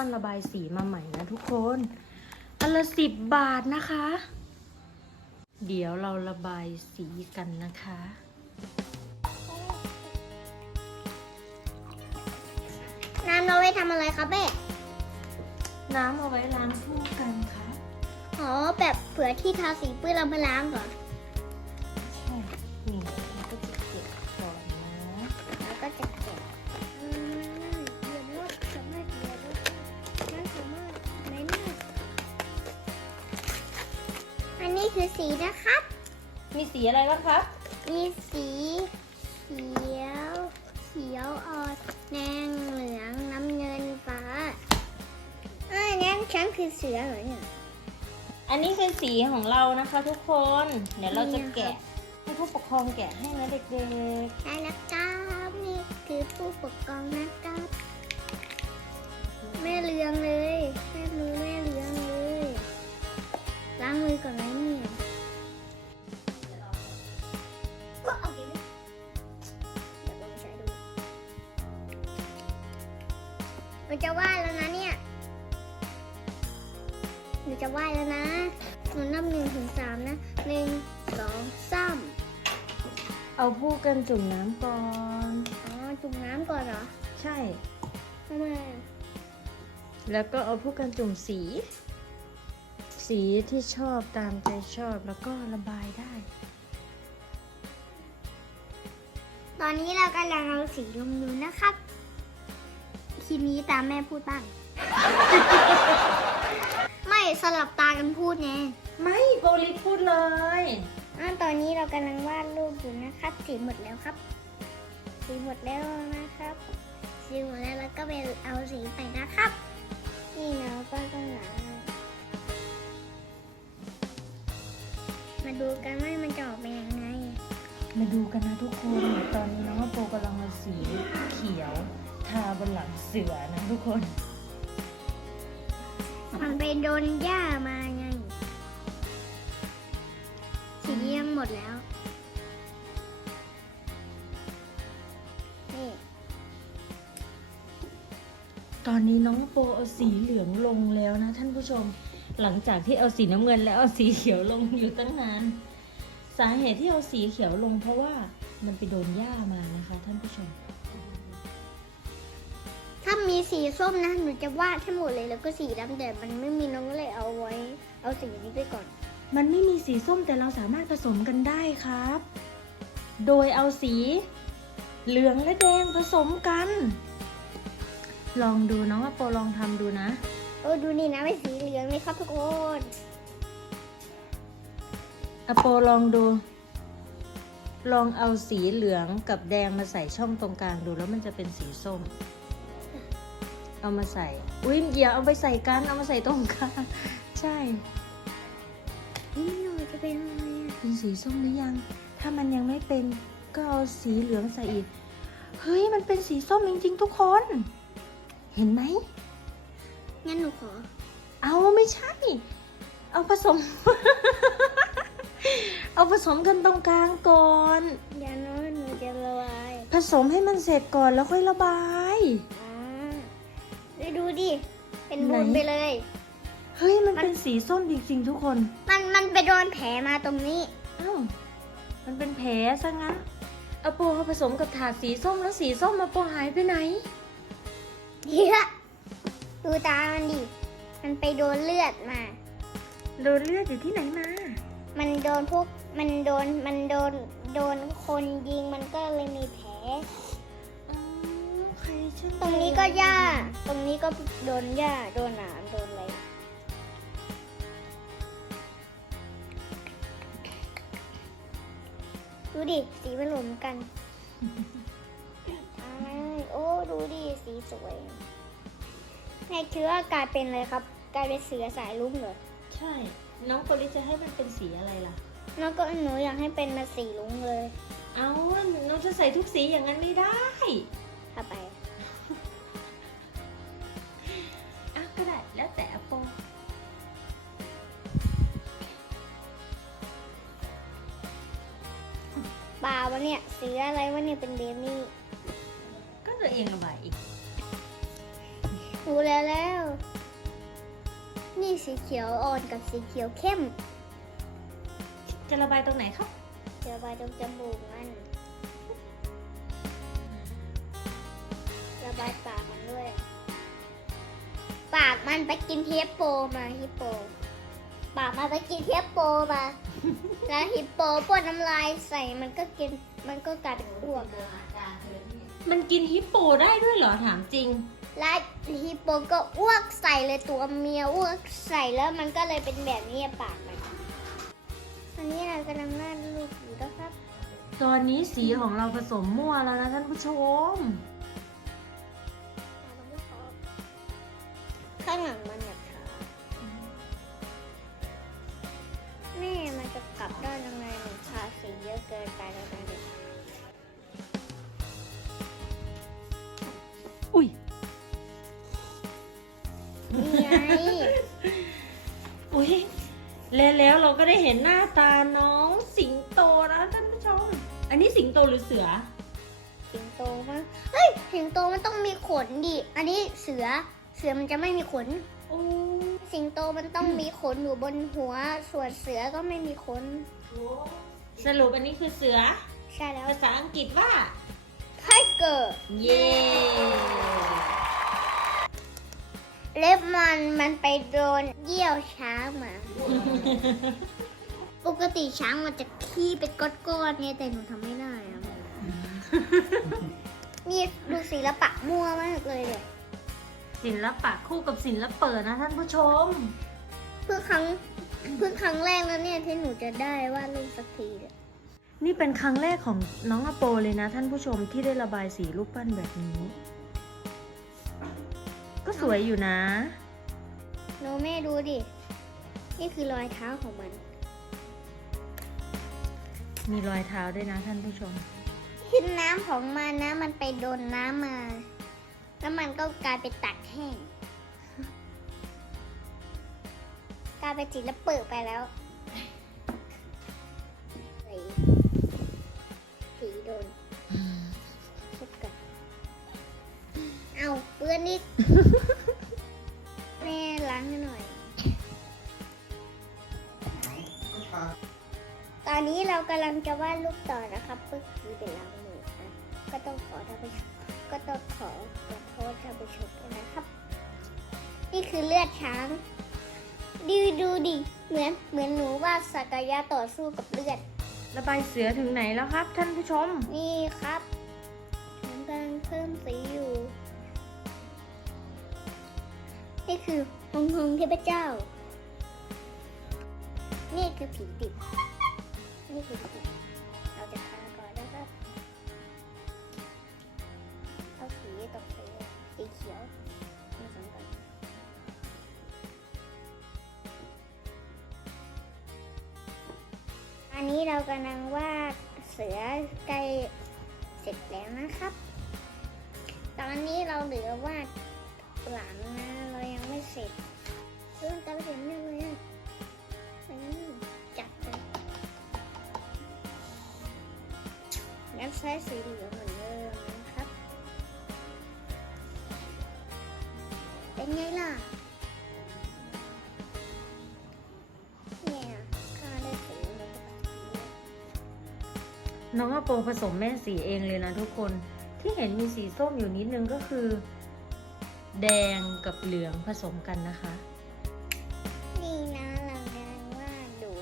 ปปั้นระบายสีมาใหม่นะทุกคนอันละสิบบาทนะคะ เดี๋ยวเราระบายสีกันนะคะน้ำเราไว้ทำอะไรครับแม่น้ำเอาไว้ล้างฟูกกันค่ะ อ๋อ แบบเผื่อที่ทาสีปื้นเรามาล้างเหรอใสีนะครับ มีสีอะไรบ้างครับ มีสีเขียว เขียวอ่อนแดงเหลืองน้ำเงินฟ้าเอ้ยนั่นฉันคือเสือเหรอเนี่ย อันนี้คือสีของเรานะคะทุกคน เดี๋ยวเราจะนี่นะคะแกะให้ผู้ปกครองแกะให้นะเด็กได้แล้วครับนี่คือผู้ปกครองนะครับแม่เลืองเลยแม่มือแม่เลืองเลยล้างมือก่อนไหมเนี่ย นจะว่ายแล้วนะเนี่ย หนูจะว่ายแล้วนะหนูนับหนึ่งถึงสามนะหนึ่งสองสามๆเอาผู้กันจุ่มน้ำก่อน อ๋อ จุ่มน้ำก่อนเหรอใช่ ทำไมอะแล้วก็เอาผู้กันจุ่มสี สีที่ชอบตามใจชอบแล้วก็ระบายได้ ตอนนี้เรากำลังเอาสีลงอยู่นะครับ ทีนี้ตามแม่พูดบ้าง ไม่สลับตากันพูดไงไม่โปลิพูดเลยอ่าตอนนี้เรากำลังวาดรูปอยู่นะครับ สีหมดแล้วครับ สีหมดแล้วนะครับ สีหมดแล้วแล้วก็ไปเอาสีไปนะครับ นี่เนาะก็ต้องหนามาดูกันว่ามันจะออกเป็นยังไง มาดูกันนะทุกคน ตอนนี้น้องโปกำลังเอาสีเขียว ทาบนหลังเสือนะทุกคน มันไปโดนหญ้ามาไง สียังหมดแล้ว นี่ ตอนนี้น้องโปเอาสีเหลืองลงแล้วนะท่านผู้ชม หลังจากที่เอาสีน้ำเงินแล้วเอาสีเขียวลงอยู่ตั้งนาน สาเหตุที่เอาสีเขียวลงเพราะว่ามันไปโดนหญ้ามานะคะท่านผู้ชมถ้ามี สีส้มนะหนูจะวาดให้หมดเลยแล้วก็สีดำแต่มันไม่มีน้องก็เลยเอาไว้ เอาสีนี้ไปก่อน มันไม่มีสีส้มแต่เราสามารถผสมกันได้ครับ โดยเอาสี เหลืองและแดงผสมกัน ลองดูน้องอโปลองทำดูนะ โอ้ดูนี่นะเป็นสีเหลืองเลยครับทุกคนอโปลองดู ลองเอาสีเหลืองกับแดงมาใส่ช่องตรงกลางดูแล้วมันจะเป็นสีส้ม เอามาใส่อุ้ยอย่าเอาไปใส่กันเอามาใส่ตรงกลางใช่นี่หนูจะเป็นอะไรอะเป็นสีส้มหรือยัง ถ้ามันยังไม่เป็นก็เอาสีเหลืองใส่อีกเฮ้ยมันเป็นสีส้มจริงๆทุกคน เห็นไหมงั้นหนูขอ เอาไม่ใช่ เอาผสม เอาผสมกันตรงกลางก่อนเดี๋ยวน้องหนูจะระบาย ผสมให้มันเสร็จก่อนแล้วค่อยระบายอ่าไป ดูดิ เป็นบุญไหนไปเลย เฮ้ยมันเป็นสีส้มจริงๆทุกคน มันมันไปโดนแผลมาตรงนี้อ้าวมันเป็นแผลซะงั้นเอาโปเขาผสมกับถาดสีส้มแล้วสีส้มมาโปหายไปไหนเดี๋ยวดูตามันดิ มันไปโดนเลือดมา โดนเลือดอยู่ที่ไหนมา มันโดนพวก มันโดน มันโดน โดนคนยิงมันก็เลยมีแผลอ๋อใครช่างตรงนี้ ก็หญ้า ตรงนี้ก็โดนหญ้า โดนหนามโดนอะไร ดูดิ สีมันเหมือนกันทาเลยโอ้ ดูดิ สีสวยแม่คิดว่ากลายเป็นอะไรครับ กลายเป็นเสือสายลุ้งเหรอ ใช่ น้องโปลิจะให้มันเป็นสีอะไรล่ะแล้วก็หนูอยากให้เป็นมาสีลุ้งเลย เอาน้องจะใส่ทุกสีอย่างนั้นไม่ได้ถ้าไป อะไรวะเนี่ยเป็นเบบี้ก็ตัวเองระบายอีกรู้แล้วแล้ว นี่สีเขียวอ่อนกับสีเขียวเข้ม จะระบายตรงไหนครับเดี๋ยวไปตรงจมูกมัน ระบายปากมันด้วย ปากมันไปกินเทปโปมาฮิปโป ปากมันไปกินเทปโปมา แล้วฮิปโปพ่นน้ำลายใส่มันก็กินมันก็กลายเป็นอ้วกมันกินฮิปโปได้ด้วยเหรอถามจริง แล้วฮิปโปก็อ้วกใส่เลยตัวเมียอ้วกใส่แล้วมันก็เลยเป็นแบบนี้ปากมันอันนี้เรากำลังน่าลูกอยู่นะครับ ตอนนี้สีของเราผสมมั่วแล้วนะท่านผู้ชม ข้างหลังมัน ก็ได้เห็นหน้าตาน้องสิงโตแล้วท่านผู้ชม อันนี้สิงโตหรือเสือ สิงโตมั้งเฮ้ย สิงโตมันต้องมีขนดิ อันนี้เสือ เสือมันจะไม่มีขน โอ้สิงโตมันต้องมีขนอยู่บนหัว ส่วนเสือก็ไม่มีขน สรุปอันนี้คือเสือ ใช่แล้ว ภาษาอังกฤษว่าไทเกอร์เย้เล็บ มันมันไปโดนเยี่ยวช้างมา ปกติช้างมันจะขี้เป็นก้อนๆเนี่ยแต่หนูทำไม่ได้อะนี่ดูศิลปะมั่วมากเลยเนี่ยศิลปะคู่กับศิลปเปิดนะท่านผู้ชม เพื่อครั้งเพื่อครั้งแรกแล้วเนี่ยที่หนูจะได้วาดรูปสักทีเนี่ยนี่เป็นครั้งแรกของน้องอโปเลยนะ ท่านผู้ชมที่ได้ระบายสีรูปปั้นแบบนี้ ก็สวยอยู่นะ โนแม่ดูดิ นี่คือรอยเท้าของมัน มีรอยเท้าด้วยนะท่านผู้ชมขึ้นน้ำของมันนะ มันไปโดนน้ำมา แล้วมันก็กลายเป็นตักแห้ง กลายเป็นศิลปะไปแล้ว สีสีโดนเช็ดกัน เอาเปื้อนนิดแม่ล้างให้หน่อย ตอนนี้เรากำลังจะวาดรูปต่อนะครับเพื่อคือเป็นล้างมือนะก็ต้องขอท่านผู้ชมก็ต้องขอขอโทษท่านผู้ชมด้วยนะครับ นี่คือเลือดช้างดูดูดิ เหมือนเหมือนหนูวาดสักยะต่อสู้กับเลือด ระบายเสือถึงไหนแล้วครับ ท่านผู้ชม นี่ครับผมกำลังเพิ่มสีอยู่ นี่คือฮงฮงเทพเจ้า นี่คือผีดิบ นี่คือผีดิบเราจะทาก่อนนะครับเอาสีกับสีสีเขียวมาสมกันอันนี้เรากำลังวาดเสือใกล้เสร็จแล้วนะครับ ตอนนี้เราเหลือวาดหลังนะเรายัง ไม่เสร็จเรื่องการเขียนเนี่ยเลยอะอืมจัดเลยงั้นใช้สีเหลืองเหมือนเดิมนะครับ เป็นไงล่ะน้องน้องอโปผสมแม่สีเองเลยนะทุกคนที่เห็นมีสีส้มอยู่นิดนึงก็คือ แดงกับเหลืองผสมกันนะคะ นี่นะเรากำลังว่าดดู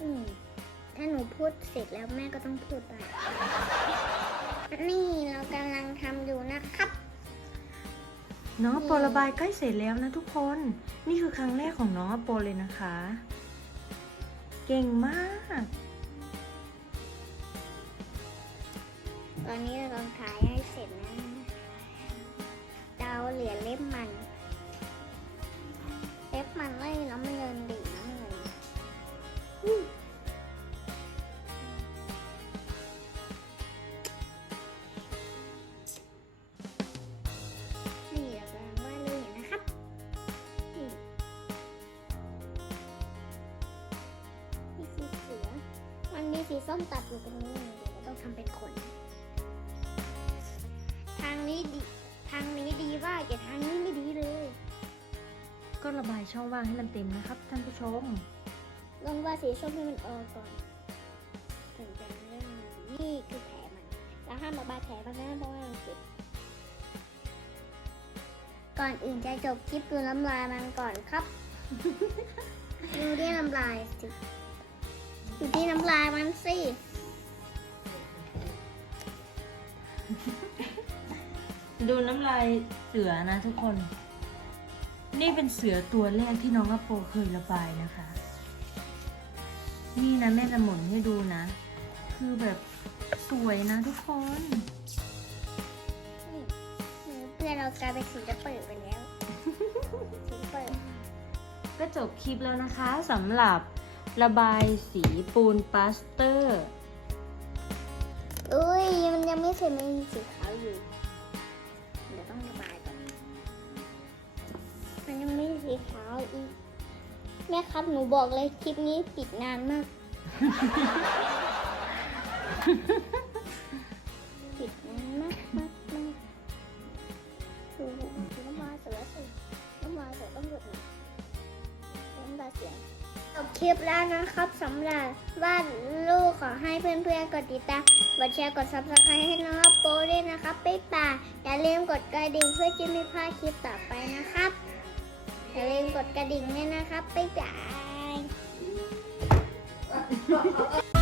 อืมถ้าหนูพูดเสร็จแล้วแม่ก็ต้องพูดไปนี่เรากำลังทำอยู่นะครับ น้องอโประบายใกล้เสร็จแล้วนะทุกคน นี่คือครั้งแรกของน้องอโปเลยนะคะ เก่งมาก อนนี้เรากำลังถ่ายให้เสร็จนะเราเหลือเล็บมัน เล็บมันไล่น้ำเงินดิน้ำเงินอู้นี่เรากำลังวเลยนะครับนี่มีสีส้มตัดอยู่ตรงนี้เดี๋ยวเราต้องทำเป็นขน นี้ดีทางนี้ดีว่ากแต่ทางนี้ไม่ดีเลย ก็ระบายช่องว่างให้มันเต็มนะครับ ท่านผู้ชม ลองว่าดสีส้มให้มันออกก่อนถึงจะเริ่มนี่คือแผลมันแล้วห้ามระบายแผลมันนะเพราะว่ามันเจ็บก่อนอื่นจะจบคลิปดูน้ำลายมันก่อนครับ ดูที่น้ำลายสิดูที่น้ำลายมันสิ ดูน้ำลายเสือนะทุกคน นี่เป็นเสือตัวแรกที่น้องอโปเคยระบายนะคะ นี่นะแม่จะหมุนให้ดูนะ คือแบบสวยนะทุกคนนี่มือเพื่อนเรากลายเป็นสีจะเปิดไปแล้วสีเปิดก็จบคลิปแล้วนะคะสำหรับระบายสีปูนปาสเตอร์ อุ้ยมันยังไม่เสร็จมันมีสีขาวอยู่ เดี๋ยวต้องระบายก่อน มันยังไม่สีขาวอีก แม่ครับหนูบอกเลยคลิปนี้ปิดนานมาก ปิดนานมากมากมากดูดูน้ำลายเสือสิน้ำลายเสือต้องหยุดหน่อยน้ำลายเสีย จบคลิปแล้วนะครับสำหรับวาดลูกขอให้เพื่อนๆกดติดตามกดแชร์กดซับสไครต์ให้น้องโป้ด้วยนะครับบ๊ป่าอย่าลืมกดกระดิ่งเพื่อจะไม่พลาดคลิปต่อไปนะครับอย่าลืมกดกระดิ่งด้วยนะครับบ๊ป่าย